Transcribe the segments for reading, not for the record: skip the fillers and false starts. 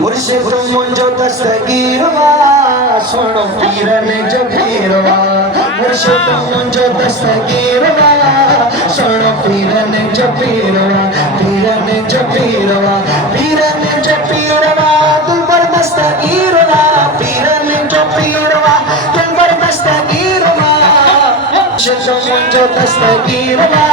मुर्शिद मुंजो दस्तगीरवा सुनो पीरन जबीरवा मुर्शिद मुंजो दस्तगीरवा सुनो पीरन जबीरवा पीरन जबीरवा पीरन जबीरवा दिलबर दस्तगीरवा पीरन जबीरवा दिलबर दस्तगीरवा मुर्शिद मुंजो दस्तगीरवा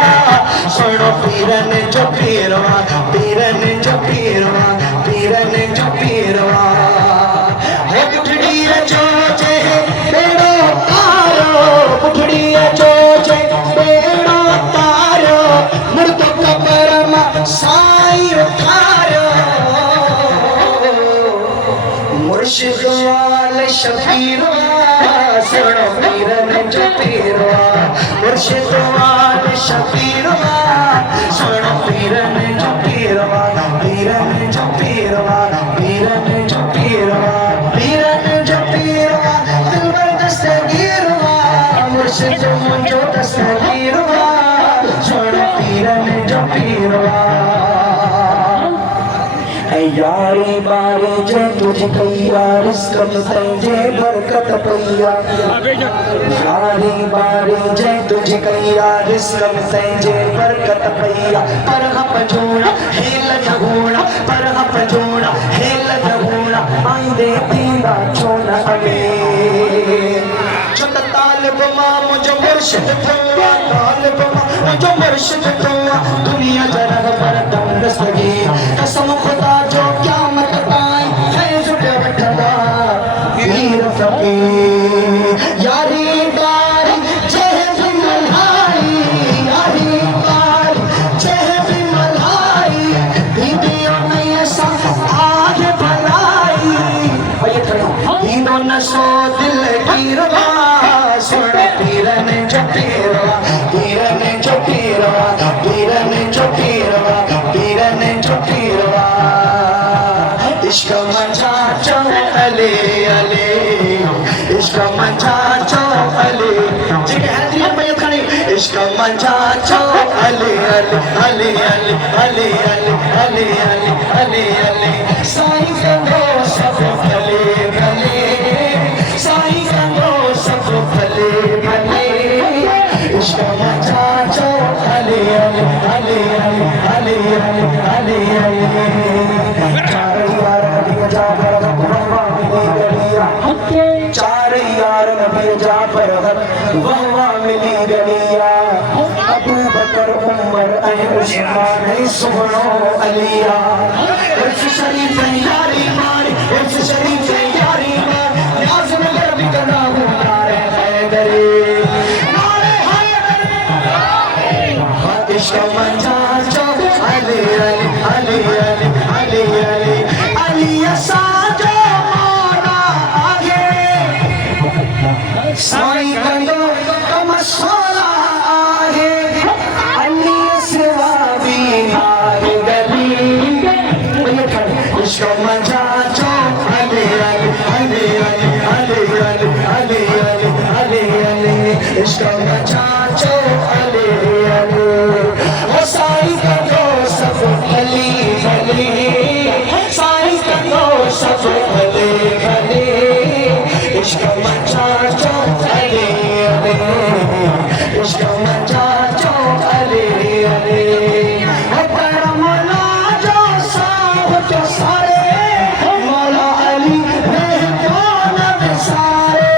सुनो पीरन जबीरवा पीरन जबीरवा पीरन जबीरवा है पुठड़ी चोचे बेड़ो तारो पुठड़ी चोचे बेड़ो तारो मुर्द कबर मा साई उठारो मुर्शिद वाले शबीरवा सुनो पीरन जबीरवा मुर्शिद वाले शबीरवा सुनो पीरन जबीरवा पीरन जबीरवा पीरन जबीरवा पीरन जबीरवा दिलबर दस्तगीरवा मुर्शिद मुंजो दस्तगीरवा सुनो पीरन जबीरवा यारी बारी जे तुझे कैया रिस्क तंजे बरकत पैया यारी बारी जे तुझे कैया रिस्क तंजे बरकत पैया पर हप जोड़ा हेल जगोड़ा पर हप जोड़ा हेल जगोड़ा आंदे तींदा छोना अवे चत तालिब मा मुझो मुर्शिद थवा तालिब मा मुझो मुर्शिद थवा दुनिया जरा पर दम दस्तगी कसम खुदा जो क्या मत पाए है जुटे बैठा वीर फकीर यारी बारी जह भी मल्हाई यारी बारी जह भी मल्हाई दीदियों में ऐसा आगे भलाई ये खड़ो दीनों न सो दिल गिरवा सुन पीरन जबीरवा पीरन जबीरवा पीरन जबीरवा पीरन जबीरवा इश्क मचा चो अले अले इश्क मचा चो अले जिके हजरी में खड़ी इश्क मचा चो अले अले अले अले अले अले अले अले अले साईं कंदो सब भले भले साईं कंदो सब भले भले इश्क मचा चो अले अले अले अले अले अले अले चार यार नबी जाफर वहवा मिली गलिया अबू बकर उमर उस्मान सुनो अलिया उर्फ शरीफ यारी मारी उर्फ शरीफ यारी मार नाज़ नगर भी कदा नारे हैदरी नारे हैदरी इश्क मंजा जो अली अली अली अली अली अली साजो माना आगे साईं कंदो कम सोला आहे अली सिवा बीमार गली इश्क मजा जो अली अली अली अली अली अली अली अली अली इश्क मजा जो अली अली ओ साईं कंदो सब अली अली साईं कंदो सब भले भले इश्क मचा चो अले अले इश्क मचा चो अले अले पर मौला जो साहब जो सारे मौला अली मेहमान सारे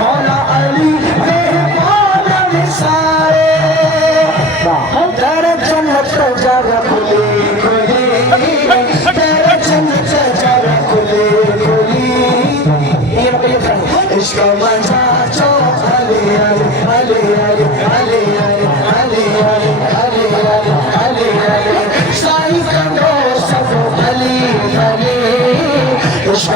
मौला अली मेहमान सारे दर जन्नत जरा खुली खुली दर जन्नत जरा खुली खुली इश्क मचा चो अली अली अली अली अली अली अली अली अली अली साईं कंदो सब अली अली इश्क